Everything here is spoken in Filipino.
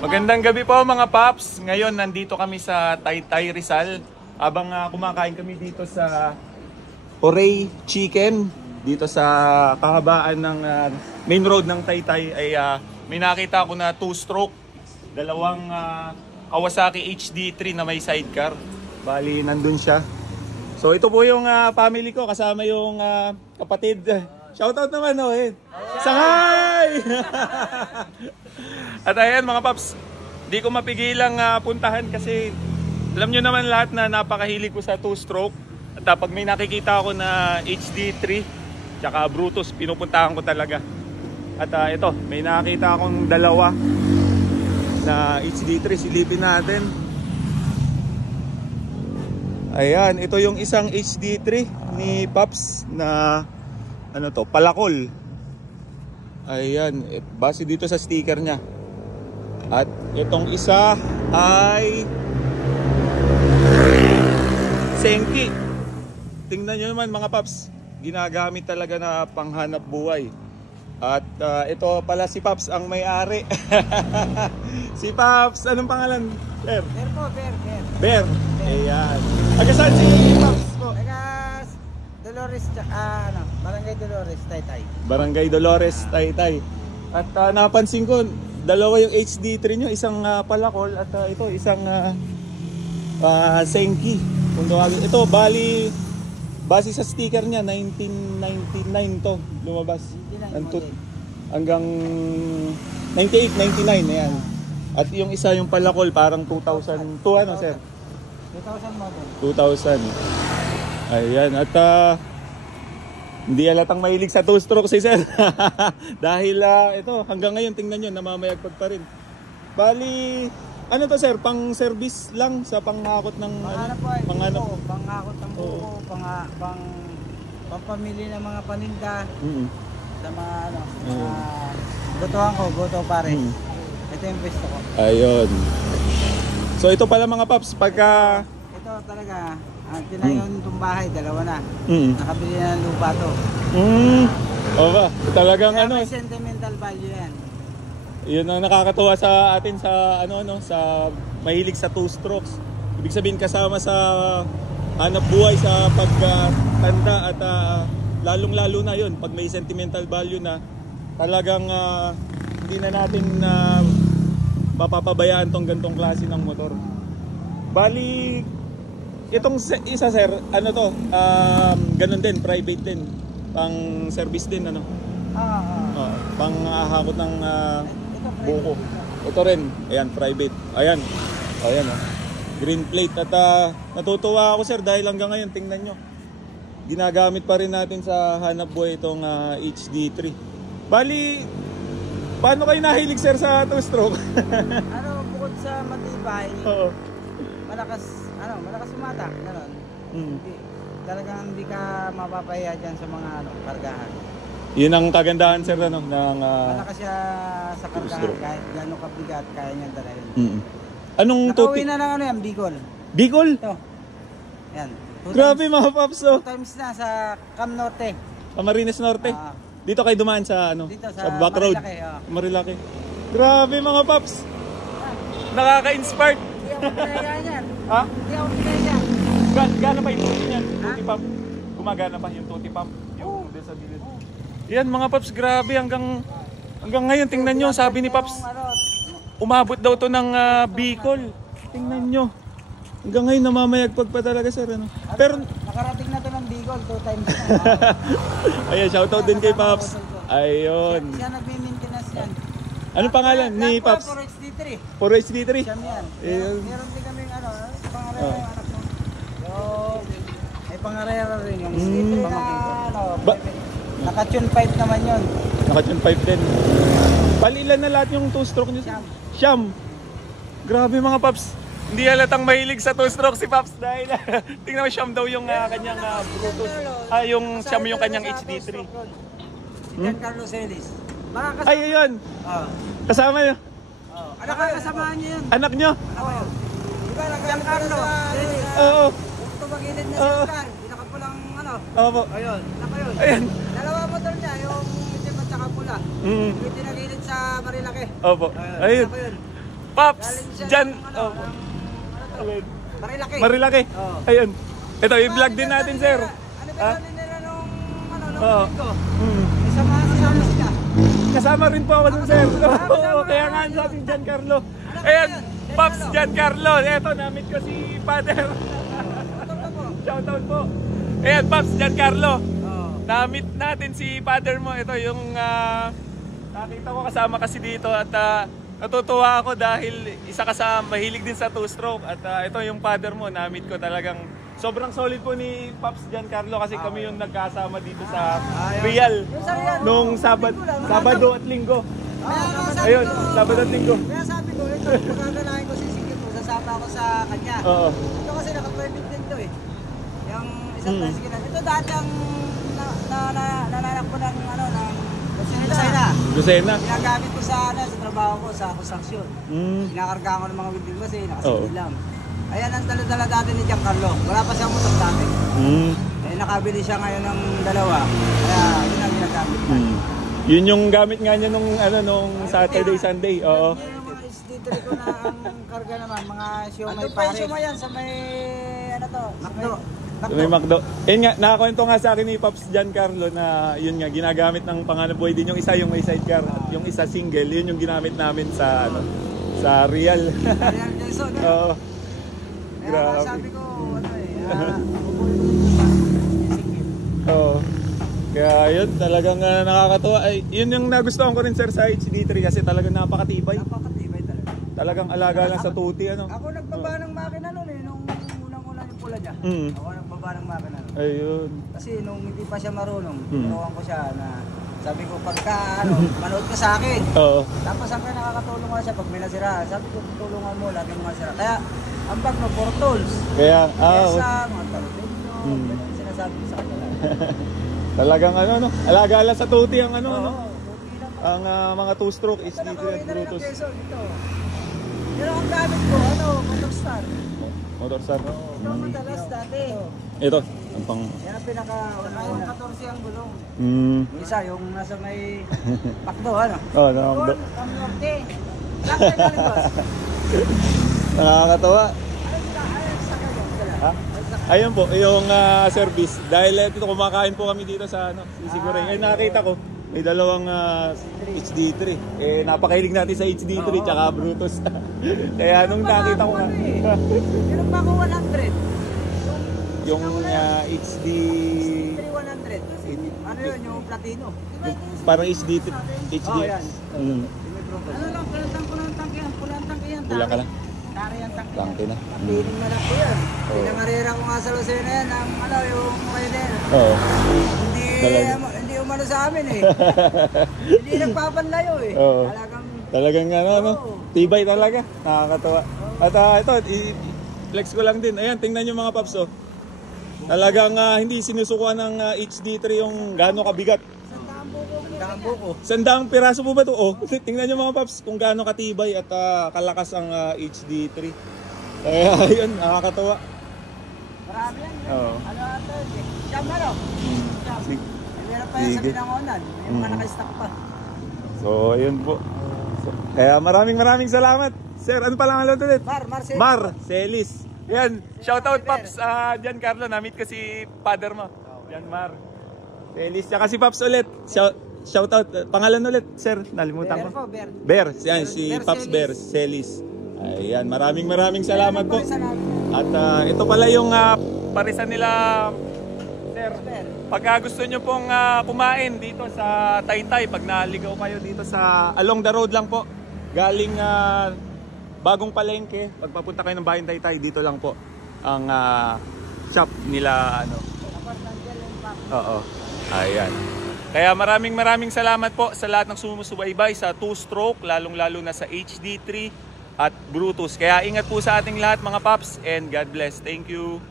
Magandang gabi po mga paps. Ngayon nandito kami sa Taytay Rizal. Habang kumakain kami dito sa Oray Chicken. Dito sa kahabaan ng main road ng Taytay ay may nakita ko na 2-stroke. Dalawang Kawasaki HD3 na may sidecar. Bali nandun siya. So ito po yung family ko kasama yung kapatid. Shoutout naman Sangay! At ayan mga paps, di ko mapigilang puntahan kasi alam nyo naman lahat na napakahilig ko sa 2-stroke. At pag may nakikita ako na HD3 tsaka Brutus, pinupuntahan ko talaga. At ito, may nakita akong dalawa na HD3, silipin natin. Ayan, ito yung isang HD3 ni Paps na ano to, palakol. Ayan, base dito sa sticker niya. At itong isa ay Senki. Tingnan nyo naman mga paps, ginagamit talaga na panghanap buhay. At ito pala si Paps ang may-ari. Si Paps, anong pangalan? Ber? Ber po, Ber. Ber. Ayan. Agasan si Paps po? Tagas Dolores, Barangay Dolores, Taytay. Barangay Dolores, Taytay. At napansin ko, dalawa yung HD3 nyo, isang palakol at ito isang Senki. Kung tawagin. Ito bali base sa sticker niya 1999 to lumabas. Hanggang 98, 99 ayan. At yung isa yung palakol parang 2002 ano sir? 2000 model. 2000. Ayan at hindi halatang mahilig sa 2-stroke si sir. Dahil ito hanggang ngayon tingnan nyo namamayagpag pa rin. Bali ano to sir, pang service lang sa panghakot ng panghakot ng buko, pangpamili ng mga paninda. Sa mga goto pare. Ito yung pwesto ko. Ayun. So ito pala mga paps, pagka ito talaga tinayon itong bahay, dalawa na. Nakabili na ng lupa to. Oba, talagang kaya may sentimental value yan. Yun ang nakakatuwa sa atin sa sa mahilig sa 2-strokes. Ibig sabihin kasama sa hanap buhay sa pagtanda at lalong-lalo na yun pag may sentimental value na talagang hindi na natin mapapabayaan tong gantong klase ng motor. Bali itong isa sir, ano to, ganun din, private din, pang service din ano. Pang hakot ng buko. Ito rin, ayan, private. Ayan. Ayan green plate at natutuwa ako sir dahil hanggang ngayon tingnan nyo. Ginagamit pa rin natin sa hanap buhay itong HD3. Bali, paano kayo nahilig sir sa 2-stroke? Bukod sa matibay. Oo. Malakas sumata, gano'n. Talagang hindi ka mapapahiya dyan sa mga kargahan. Yun ang kagandahan sir ng malakas siya sa kargahan kahit gano'n kabigat kaya niyang dalahin. Anong nakauwi na ng yan, Bicol. Bicol? Ito. Yan. Grabe mga paps 2 times na sa Cam Norte. Camarines Norte. Dito kayo dumaan sa dito, sa back road. Marilaki. Grabe mga paps. Nakaka-inspired. Hindi ako pinaya yan. Ha? Hindi ako pinaya. Gana pa yung tuti niyan? Tuti pump? Gumagana pa yung tuti pump? Yung doon sa bilid. Yan mga paps, grabe hanggang ngayon tingnan nyo, sabi ni Paps. Umabot daw to ng Bicol. Tingnan nyo. Hanggang ngayon namamayagpag pa talaga sir ano. Pero nakarating na to ng Bicol 2 times na. Ayan, shoutout din kay Paps. Ayun. Siya nagme-maintenance yan. Anong pangalan ni Paps? For HD3. For HD3? Siya yan. Meron din kami pangarera yung anak ko. May pangarera rin yung pamangkin ko. Naka-tune 5 naman yun. Naka-tune 5 din. Balilan na lahat yung 2-stroke niyo. Siyam. Grabe mga Paps. Hindi halatang mahilig sa 2-stroke si Paps dahil tingnan mo siyam daw yung kanyang Bluetooth. Yung siyam yung kanyang HD3. Carlos Ellis. Ay, yun. Kasama niyo? Anak ko, kasamahan niyo yun. Anak niyo? Diba, Giancarlo Ellis. Oo. Tumagilid na si Oscar. Pinakapulang Opo. Ayun. Anak ko yun. Ayan. Dalawa motor niya, yung itim at saka pula. Yung tinagilid sa Marilaki. Opo. Ayun. Paps, Galing siya dyan. ng, Oh. ano to? Marilaki. Marilaki. Oo. Ayun. Ito, i-vlog din natin, sir. Ano Ha? ba nila nung Oo. linggo? Hmm. Kasama sila. Kasama rin po ako dun, sir. Oo, kaya nga ang sabi Giancarlo. Ayan, Paps Giancarlo. Eto, namit ko si Father. Shoutout po. Ayan, Paps Giancarlo. Namit natin si Father mo. Ito yung nakita ko kasama kasi dito at natutuwa ako dahil isa ka sa mahilig din sa two-stroke. At ito yung Father mo, namit ko talagang sobrang solid po ni Paps Giancarlo kasi kami yung nagkasama dito sa Real nung Sabado at Linggo. Ayun, Sabado at Linggo. Kaya sabi ko, ito, pagkakalain ko sisingit ko, sasama ako sa kanya. Oo. Ito kasi naka-permit din to eh. Yung isang tricycle. Ito dati ang nananak ko ng Lucena. Lucena. Ginagamit ko sa trabaho ko, sa construction. Mm. Kinakarga ko ng mga welding machine, nakasigil lang. Ayan ang dala-dala dati ni Giancarlo. Wala pa siyang motor dati. Mm. Eh, nakabili siya ngayon ng dalawa. Kaya yun ang ginagamit niya. Mm. Yun yung gamit nga niya nung nung Saturday, Sunday. Oo. Yung mga SD3 ko na ang karga naman, mga siomay pares. Ano pa yan sa may, Macdo. May Macdo. Yun nga, nakakwento nga sa akin ni Paps Giancarlo na yun nga, ginagamit ng panganabuhay din. Yung isa yung may sidecar at yung isa single, yun yung ginamit namin sa sa Real. Real Jason. Oo. Kaya Grabe. sabi ko, Oo. Kaya yun, talagang nakakatuwa. Ay, yun yung nagustuhan ko rin, sir, sa HD3 kasi talagang napakatibay. napakatibay talaga. Talagang alaga lang sa tuti, ano. Ako nagbaba ng makina noon eh, nung unang-una yung pula niya. Mm. Ako nagbaba ng makina noon. Ayun. Kasi nung hindi pa siya marunong, tinuruan ko siya na sabi ko pagka manood ka sa akin. Oo. Tapos hanggang nakakatulong nga siya pag may nasira. Sabi ko tulungan mo, lagi mo nasira. Kaya ang bag mo, for tools. Kaya, Kesa, mga talento, ganun yung sinasabi ko sa kanila. talagang alaga lang sa tuti ang ano. Oo, buti lang. Ang mga two-stroke is Ito dito nakawin at na rin ang Brutus. Quezon, ito. Pero ang gamit ko, Motorstar. Motorstar. Ito ang madalas dati. Ito, ang pang... Yan ang pinaka-unang 14 ang gulong. Mm. Yung isa, yung nasa may pakdo, ano? Oh, nakakatawa. Ang norte. Bakit ka rin, boss? Nakakatawa. Ayun sa kayo. Ha? Ayun po, yung service. Dahil ito, kumakain po kami dito sa Sisiguring. Eh, nakita ko, may dalawang HD3. Eh, napakahilig natin sa HD3 tsaka Brutus. Kaya nung nakita ko nga. Meron pa ako 100. Yung HD... 100. Ano yun, yung platino? Parang HD3. HD. Oh, yan. Mm. Ano lang, pulang tangke yan. Pulang tangke yan. Wala ka lang. Tari ang tangke. Tangke na. Piling na lang po yan. Pinamarera ko nga sa Lucena yan, ang yung rider. Oo. Hindi umano sa amin eh. Hindi nagpapanlayo eh. Oo. Talagang Talagang tibay talaga. Nakakatawa. At ito, i-flex ko lang din. Ayan, tingnan nyo mga paps. Talagang hindi sinusukuan ng HD3 yung gaano kabigat. Sandaang piraso po ba ito? Oh, tingnan nyo mga paps kung gaano katibay at kalakas ang HD3. Kaya yun, nakakatawa. marami yan. Oo. Ano ito? Siyam ano? Sige. Meron pa yan sa Binangonan. May mga naka-stock pa. So, ayun po. Kaya maraming salamat. Sir, ano pala ang ulit? Mar Celis. Yan, shoutout Paps Giancarlo, na-meet ko si father mo. Yan, Mar Celis. Tsaka si Paps ulit. Shoutout. Pangalan ulit, sir. Nalimutan ko. Ber. Yan, si Paps Ber Celis. Ayan, maraming salamat po. At ito pala yung parisan nila, sir. Pagka gusto nyo pong kumain dito sa Taytay, pag naligaw kayo dito sa along the road lang po, galing Bagong Palengke, pagpapunta kayo ng Bayan Taytay, dito lang po ang shop nila Oo. Ayan. Kaya maraming salamat po sa lahat ng sumusubaybay sa two-stroke, lalong-lalo na sa HD3 at Brutus. Kaya ingat po sa ating lahat mga paps, and God bless. Thank you.